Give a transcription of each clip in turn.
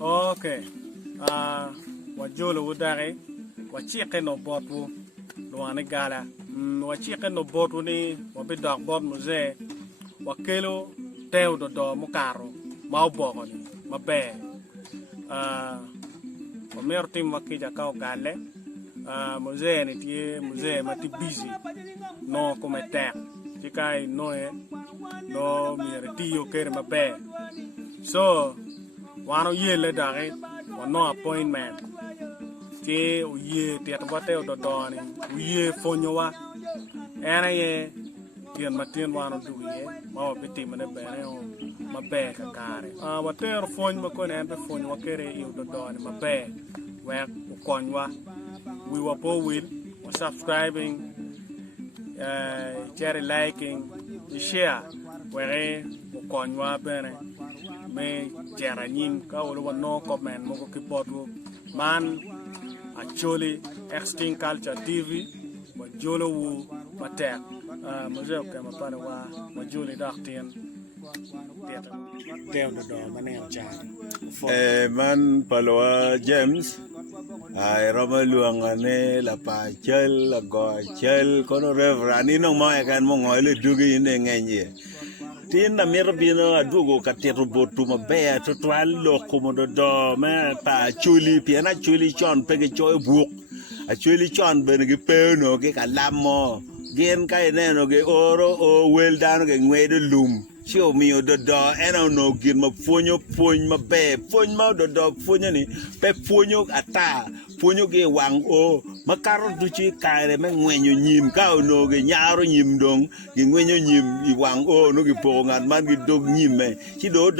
Okay. Wajolo wudare. Wachike no botu. Luane gala. Wachike no botu ni wabidok bot muze. Wakelo teo do mukaro. Mau bogo ni. Mabe. Wamer tim wakija kao gale. Muze ni tie muze mati busy. No kometer. Jikai no no mire tiyo kere mabe. So wano ye le dare wano appointment ke ye tiat wate o dodoni ye fonyo wa era ye tien matin wano du ye ma biti mane bere o mabe ka kare wate fonyo ma ko ne be fonyo kere i dodoni mabe we u konwa we wa po will subscribing share liking share we u konwa bere me jaranin ka wala no comment mo ko kipotu man actually extinct culture tv mo jolo wu matek mo je ko ma pana wa mo joli dartien teta tew do manen cha man paloa James ai roma luangane la pa chel la go chel kono revrani no ma kan mo ngole dugi ne ngenye tin na mir bino adugo katero botu mabe to twal lo komodo do ma pa chuli piana chuli chon pege choy buok a chuli chon ben ge peno ge kalamo gen kai neno ge oro o wel dan ge ngwedo lum show me do eno no gin ma fonyo mabe fonyo do fonyo ni pe fonyo ata fonyo ge wang o makaro duchi kaire me ngwenyo nyim ka no ge nyaro nyim dong ge ngwenyo nyim I wang o no ge pongat man ge dog nyime chi do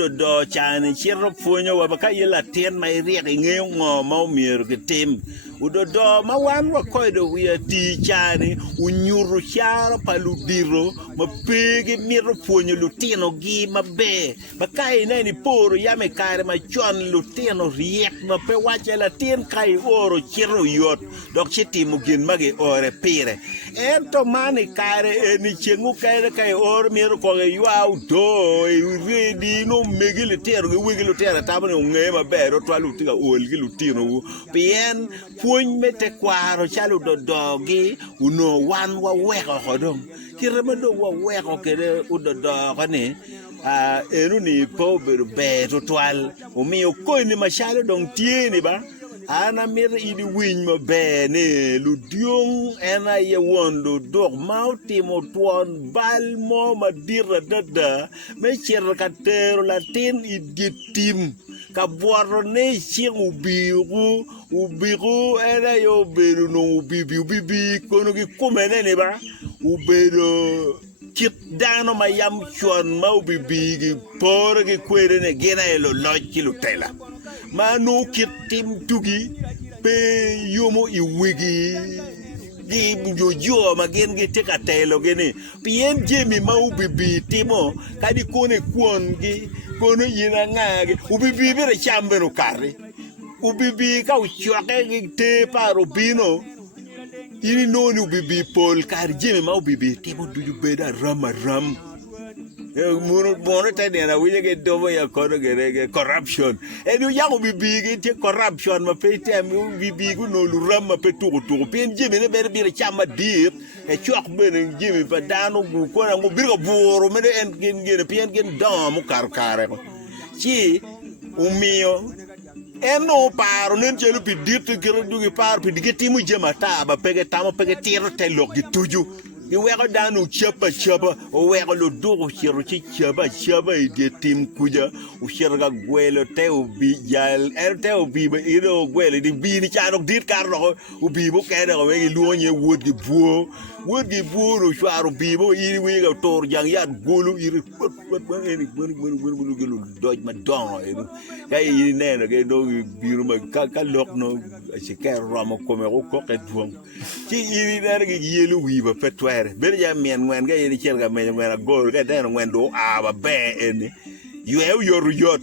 chane chiro fonyo wa ka yela ten mai riek ngeo ngo mau mier ge tem udodo ma wan wa koido wi ti chane unyuru chara paludiro ma pege miro fonyo lutino gi mabe bakai nani poro yame kare ma chon lutino riek ma pe wache la ten kai oro chiro yot dok chiti mugin mage ore pire ento mani kare eni chengu kai oro miro ko yau do redi no megile tero ge wigile tero tabane nge mabe ro twalu tiga ol gi lutino pien funy mete kwaro chalu dodogi uno wan wa weko hodong kiremado wa weko kere udodo kane eru ni po be to twal o mio ko ni mashalo dong tieni ba ana mir idi winy mabe ne ludiong ena ye wondo dog mauti mo tuon balmo madira dada me cher katero latin iditim kabwaro ne ching ubiru ena yo beru no ubibi kono ki kumene ne ba ubero kit dano mayam chuan mau bibi por ki kwere ne gena elo lochi lutela manu kit tim tugi pe yomo iwigi gi jojo magen gi teka telo gene pien jemi mau bibi timo kadi kone kuon gi kono yina ngage ubibi bere chambero kare ubibi ka uchoke gi te paro bino ini noni ubibi pol kar jemi mau bibi timo duju beda ram mono tani na wije ge dobo ya kono ge corruption enu ya ubibi ge te corruption ma pe te ubibi gu no lu ram ma pe tugu pen jemi ne bere bire chama dir e chok bene jemi fa dano gu ko na ngo birgo boro mene en gen pen gen dam kar ci umio eno paro nen chelu pi dit gero dugi par pi digeti mu jema taba pege tamo pege tiro te logi tuju I wego danu chapa o wego lo duro chiro chi chapa I de tim kuja u chirga gwelo te u bi jal te u bi iro gwelo di bi ni chano dit karno u bi bo kede o wegi luonye wodi buo ro chwaro bi bo iri wega tor jang yat golu iri eni bun gelu doj ma don kay iri neno ge do biru ma ka lok no ci kay ramo ko me ko ke duong ci iri der ge yelu wi ba petwa berja mien ngwen ga yini chelga me ngwen gol ga den ngwen do aba be eni yew yor yot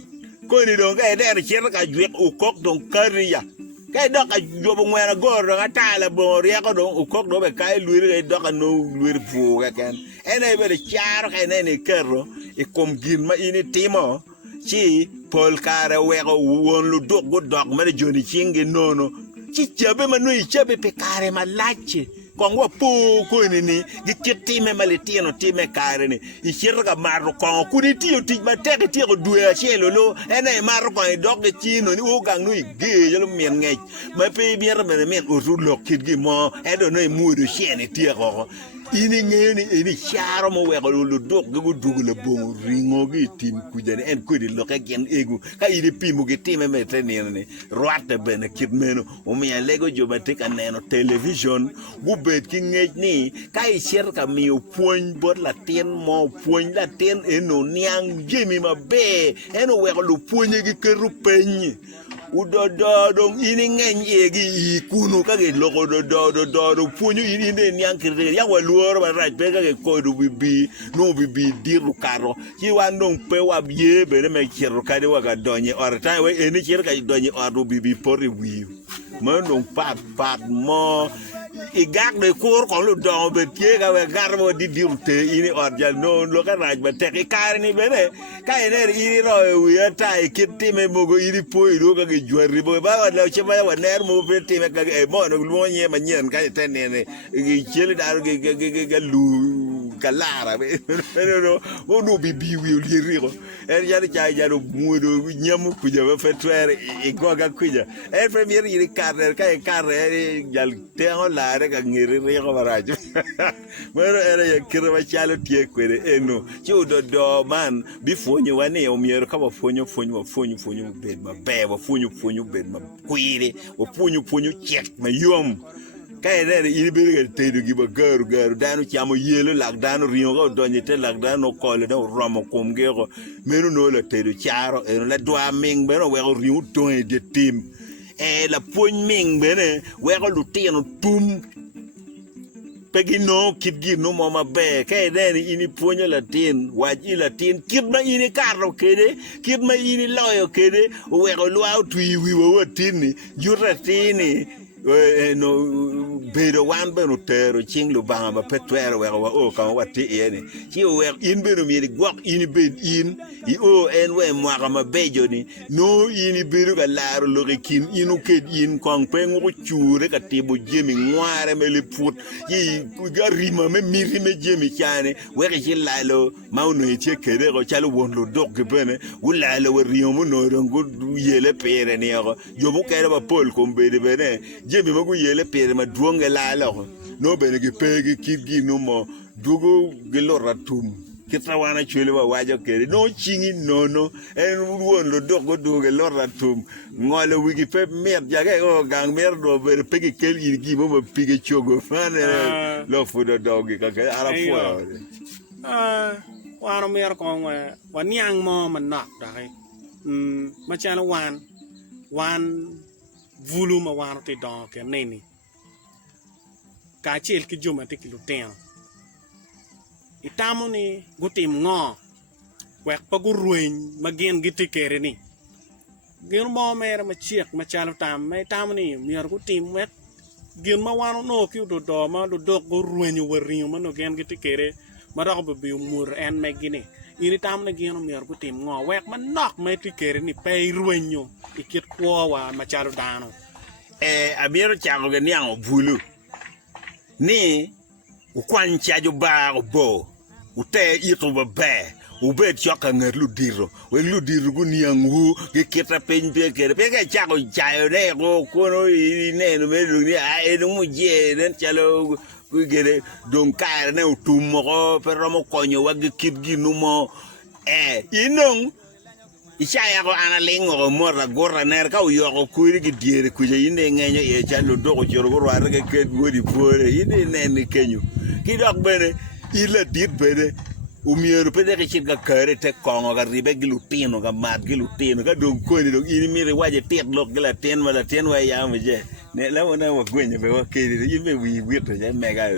ko ni do ga den chelga ka jwe u kok don kariya ga do ka jobo ngwen gol ga tala bo ria ko don u kok do be kay luir ga do ka no luir fu ga ken ene be char ga ne ni kerro e kom gin ma ini timo chi pol kare wego won lu dok go dok mere joni chingi nono chi chabe manui chabe pe kare malache kongwa po ko ni gi time maletino time kare ni ichirga marro kon kuni tiyo tij mateke tiyo duwe achelo lo ene marro kon dok chino ni ugang nui ge yelo mien ngej ma pe bier men oru lokit gi mo edo no mudu chene tiyo ko ini ngeni ini charo mo wego lu dok go dugule bon ringo gi tim kujane en ko di loke gen egu ka ide pimu gi time meteni ni roate ben kitmeno o mi lego jobate kaneno television bet ki ngej ni ka icher ka mi puonj bot la tien mo puonj la tien eno niang jimi mabe eno wego lu puonje gi keru peny udodo dong ini ngeny egi ikunu ka ge loko do puonju ini niang kirre ya waluor ba raj pe ka ge kodu bibi no bibi diru karo ki wandong pe wa bie bere me chero ka de wa ga donye or ta we eni cher ka donye or bibi pori wi mandong pat mo igak de kur ko lu do be tie ga we garbo di dirte ini orjal no lo ka raj ba te kar ni bene ka ene ini ro wi ata ikiti me mogo ini po iro ka ge jwari bo ba la che ba wa ner mo be ti me ka e mo no lu nye ma nyen ka te ne ge chele dar ge lu kalara be no mo no bibi wi li riro ya cha ja no mudo nyamu ku ja ba fetre e go ga ku ja e premier ini kar ka e kar jal te la ka ngiri rego barajo mero era ya kirwa chalo tie kwere eno chudo do man bifonyo wane omiero ka wafonyo bed mabe wafonyo bed makwire wafonyo chek mayom ka ere iri bere tedo gi bagaru dano chamo yelo lag dano ringo go donye te lag dano kole do romo komgego mero no la tedo charo eno la dwa ming bero wego ringo to de tim la puny ming bene wego lutino tum pegi no kidgi no mama be kay den ini punya latin waji latin kidma ini karo kede kidma ini loyo kede wego luau tui wi wo tini juratini no bedo wan beno tero chinglo banga petwero wego o kan wati ene chi o in beno mi gwak ini bed in I o en we mwaka mabejo ni no ini bedo ga laro lo kin inu ked in kong pengu ko chure ka tibo jemi ngware me le put yi ga rima me miri me jemi chane we ke lalo mauno eche kede ko chalo won lo dok bene ulalo we riomo no rongo yele pere ni ko jomo kere ba pol ko bede bene jemi magu yele pere ma duonge lalo no bene ge pege kidgi no mo dugo geloratum kitawana chwele wa wajo kere no chingi nono en won lo dogo doge loratum ngole wigi pe mer jage o gang mer do ber pege kel irgi mo pige chogo fane lo fudo dogi ka ara fo wano mer ko wan yang mo manak dai ma chana wan vulu ma wan te don ke neni ka chel ki juma te ki luten itamo ni gutim ngo wek paguruin magien gitikere ni gin mo mer ma chiek ma chalo tam me tamo ni mier gutim wek gin ma wano no ki do ma do go ruin werin ma no gen gitikere ma do be mur en me gini ini tam na gin mier gutim ngo wek ma nok me tikere ni pe ruinyo ikit kwo wa ma chalo dano amiero chamo ge niang obulu ni ukwan chajo ba obo ute ito babe ubet choka ngerlu diro we lu diro guniangu ge keta pen pe kere pe ga chago chayo ne go kono ne no me lu ni a no muje den chalo ku gere don kare ne utumo ko pero mo konyo wa ge kidgi numo inong Ishaya ko analingo ko mora gorra ner ka uyo ko kuri ki diere kuje inde ngenyo ye chalo do ko joro ko rare ke ket godi pore inde nen kenyu ki dok bene ila dit bene umiero pede ke chirga kare te kongo ga ribe glutino ga mat glutino ga don ko ni do ini mire waje tet lok gla ten wala ten wa ya mje ne la wona wa gwenye be wa kiri yimbe wi wito ja mega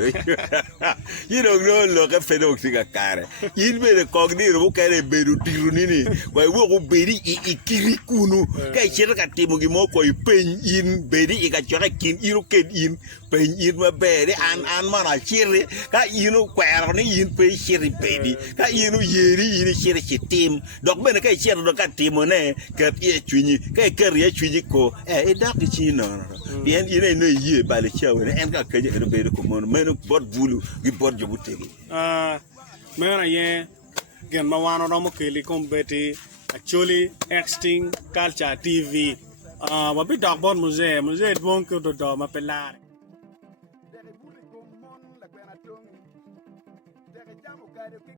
you don't know lo ka fedo siga kare yimbe de kogniro bu kare beru tiru nini wa wo ko beri ikiri kunu ka chirga timo gi mo ko pen in beri ga chora kin iru ken in pe in ma be de an mana chiri ka inu kwero ni in pe chiri baby ka inu yeri ini chiri chitim dok bene ka chiri do ka timone ka ye chunyi ka ker ye chunyi ko e dak chi no bien ine no ye bale chawe en ka ke de be ko mon men bot bulu gi bot jobutegi mena ye gen mawano no keli kombeti actually extinct culture tv wabi dog bon musée bon ko do ma pelare